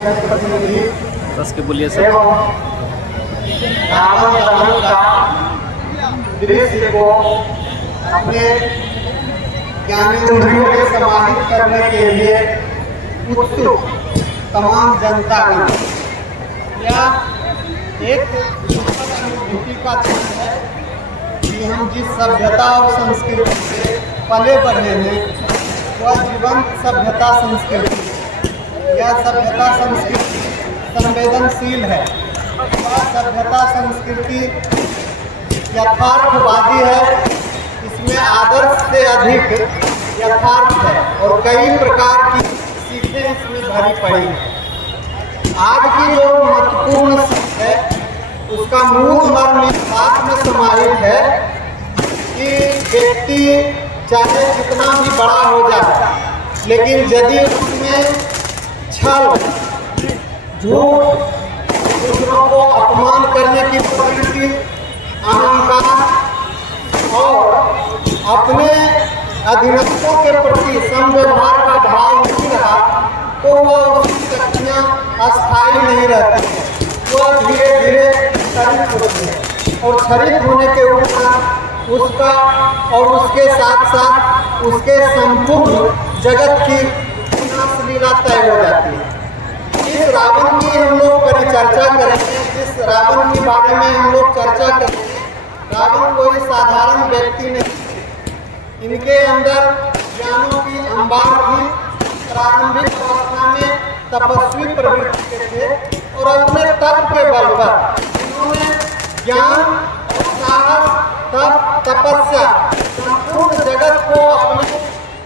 प्रतिनिधि बस के बोलिए सर। एवं रावण दहन का दृश्य को अपने ज्ञानेंद्रियों में समाहित करने के लिए उत्सुक तमाम जनतागण या एक अनुभूति का क्षेत्र है कि हम जिस सभ्यता और संस्कृति से पले बढ़े हैं वह जीवंत सभ्यता संस्कृति। यह सभ्यता संस्कृति संवेदनशील है। यह सभ्यता संस्कृति यथार्थवादी है। इसमें आदर्श से अधिक यथार्थ है और कई प्रकार की सीखें इसमें भरी पड़ी हैं। आज की जो महत्वपूर्ण सीख है उसका मूल मर्म इस बात में समाहित है कि व्यक्ति चाहे जितना भी बड़ा हो जाए लेकिन यदि उसमें छल, झूठ, दूसरों को अपमान करने की प्रवृत्ति, अहंकार और अपने अधीनस्थों के प्रति समव्यवहार का भाव नहीं रहा तो वह उसकी शक्तियाँ अस्थायी नहीं रहती हैं। वह धीरे धीरे क्षरित होती है और क्षरित होने के उपरांत उसका और उसके साथ साथ उसके संपूर्ण जगत की लीला तय हो जाती है। इस रावण की हम लोग परिचर्चा करेंगे। जिस रावण के बारे में हम लोग चर्चा करेंगे, रावण कोई साधारण व्यक्ति नहीं। इनके अंदर ज्ञानों की अंबार थी। प्रारंभिक अवस्था में तपस्वी प्रवृत्ति के थे और अपने तप के बल पर इन्होंने ज्ञान और साहस, तप, तपस्या संपूर्ण जगत को अपने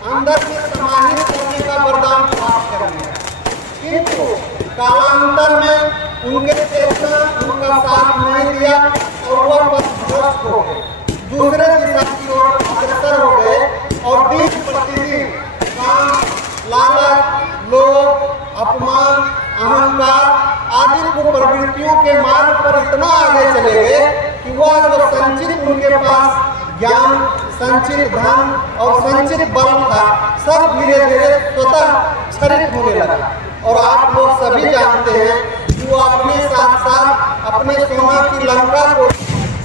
अंदर से समाहित करने का वरदान प्राप्त कर लिया। किंतु कालांतर में उनके चेतना उनका साथ नहीं दिया और वह पथभ्रष्ट हो गए, दूसरे दिशा की ओर अग्रसर हो गए और दिन प्रतिदिन काम, लालच, लोभ, अपमान, अहंकार आदि कुप्रवृत्तियों के मार्ग पर इतना आगे चले गए कि वह जो संचित उनके पास ज्ञान, संचित धन और संचित बल था सब धीरे धीरे स्वतः क्षरित होने लगा। और आप लोग सभी जानते हैं कि वो अपने साथ साथ अपने सोना की लंका को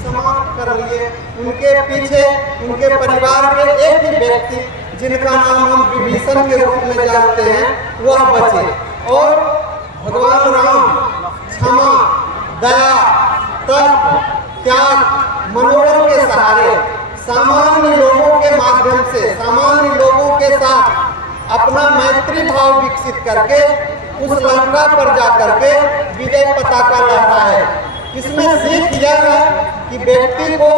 समाप्त कर लिए। उनके पीछे उनके परिवार के एक ही व्यक्ति जिनका नाम हम विभीषण के रूप में जानते हैं वह बचे और भगवान राम क्षमा, दया, तप, त्याग, मनोबल के सहारे सामान्य लोगों के माध्यम से सामान्य लोगों के साथ अपना मैत्री भाव विकसित करके उस लंका पर जाकर के विजय पताका लहराए। इसमें सीख यह है कि व्यक्ति को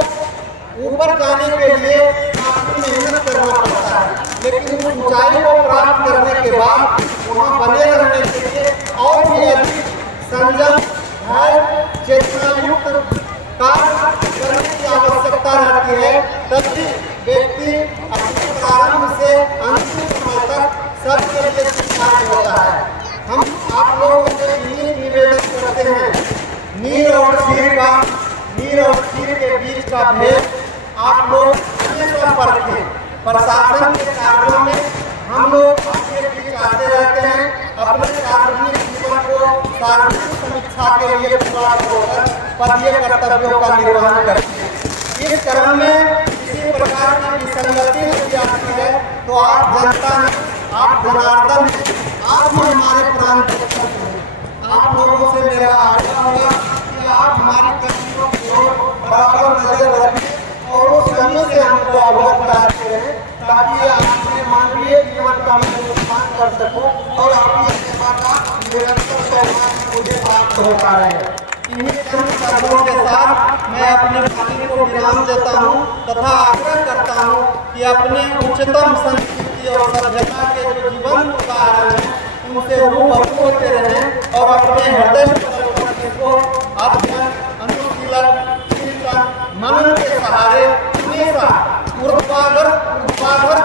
ऊपर जाने के लिए काफी मेहनत करना पड़ता है, लेकिन उस ऊंचाई को प्राप्त करने के बाद वहाँ बने रहने के लिए और भी अधिक संयम, धैर्य, चेतनायुक्त कार्य करने की आवश्यकता रहती है। तभी व्यक्ति अपने प्रारंभ से अंतिम समय तक सबके लिए स्वीकार होता है। हम आप लोगों से यही निवेदन करते हैं, नीर और क्षीर के बीच का भेद आप लोग हमेशा परखें। प्रशासन के कार्यों में हम लोग आपके बीच आते रहते हैं, अपने सार्वजनिक जीवन को सार्वजनिक समीक्षा के लिए पूरा होकर पदीय कर्तव्यों का निर्वहन करते हैं। इस क्रम में किसी प्रकार की विसंगति यदि आती है तो आप जनता हैं, आप जनार्दन हैं, आप ही हमारे प्राण रक्षक हैं। आप लोगों से मेरा आग्रह होगा कि आप हमारी कर्मियों की ओर बराबर नजर रखें और उस कमी से हमको अवगत कराते रहें ताकि अपने मानवीय जीवन का मैं निर्माण कर सकूं और अपनी सेवा का निरंतर सौभाग्य मुझे प्राप्त होता रहे। इन्हीं शब्दों के साथ मैं अपने वाणी को विराम देता हूँ तथा आग्रह करता हूँ कि अपने उच्चतम संस्कृति और सभ्यता के जो जीवन उदाहरण हैं उनसे रूबरू होते रहें और अपने हृदय को अध्ययन, अनुशीलन, चिंतन, मनन के सहारे हमेशा ऊर्ध्वाधर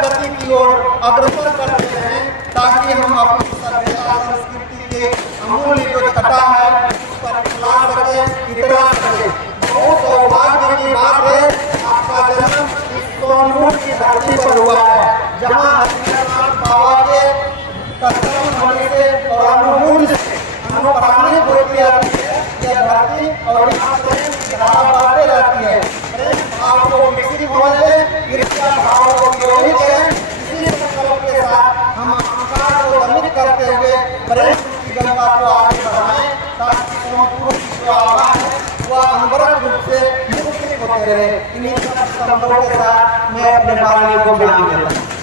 गति की ओर अग्रसर करते रहें ताकि हम अपनी सभ्यता संस्कृति के अमूल्य जो छटा है उस पर खिला सकें, इतना सकें। बहुत सौभाग्य की बात है आपका जन्म इस सोनपुर की धरती पर हुआ है जहाँ हरिहरनाथ बाबा के कर्तव्य होने से और अमूल्य विकसित होने दें, ईर्ष्या भाव को तिरोहित करें। इसी संकल्प के साथ हम अहंकार को दमित करते हुए प्रेम की गंगा को आगे बढ़ाएं, ताकि संपूर्ण जो आत्मा है वह अनवरत रूप से मुक्त होते रहे। इन्हीं सब संबंधों के साथ मैं अपने वाणी को विराम देता हूँ।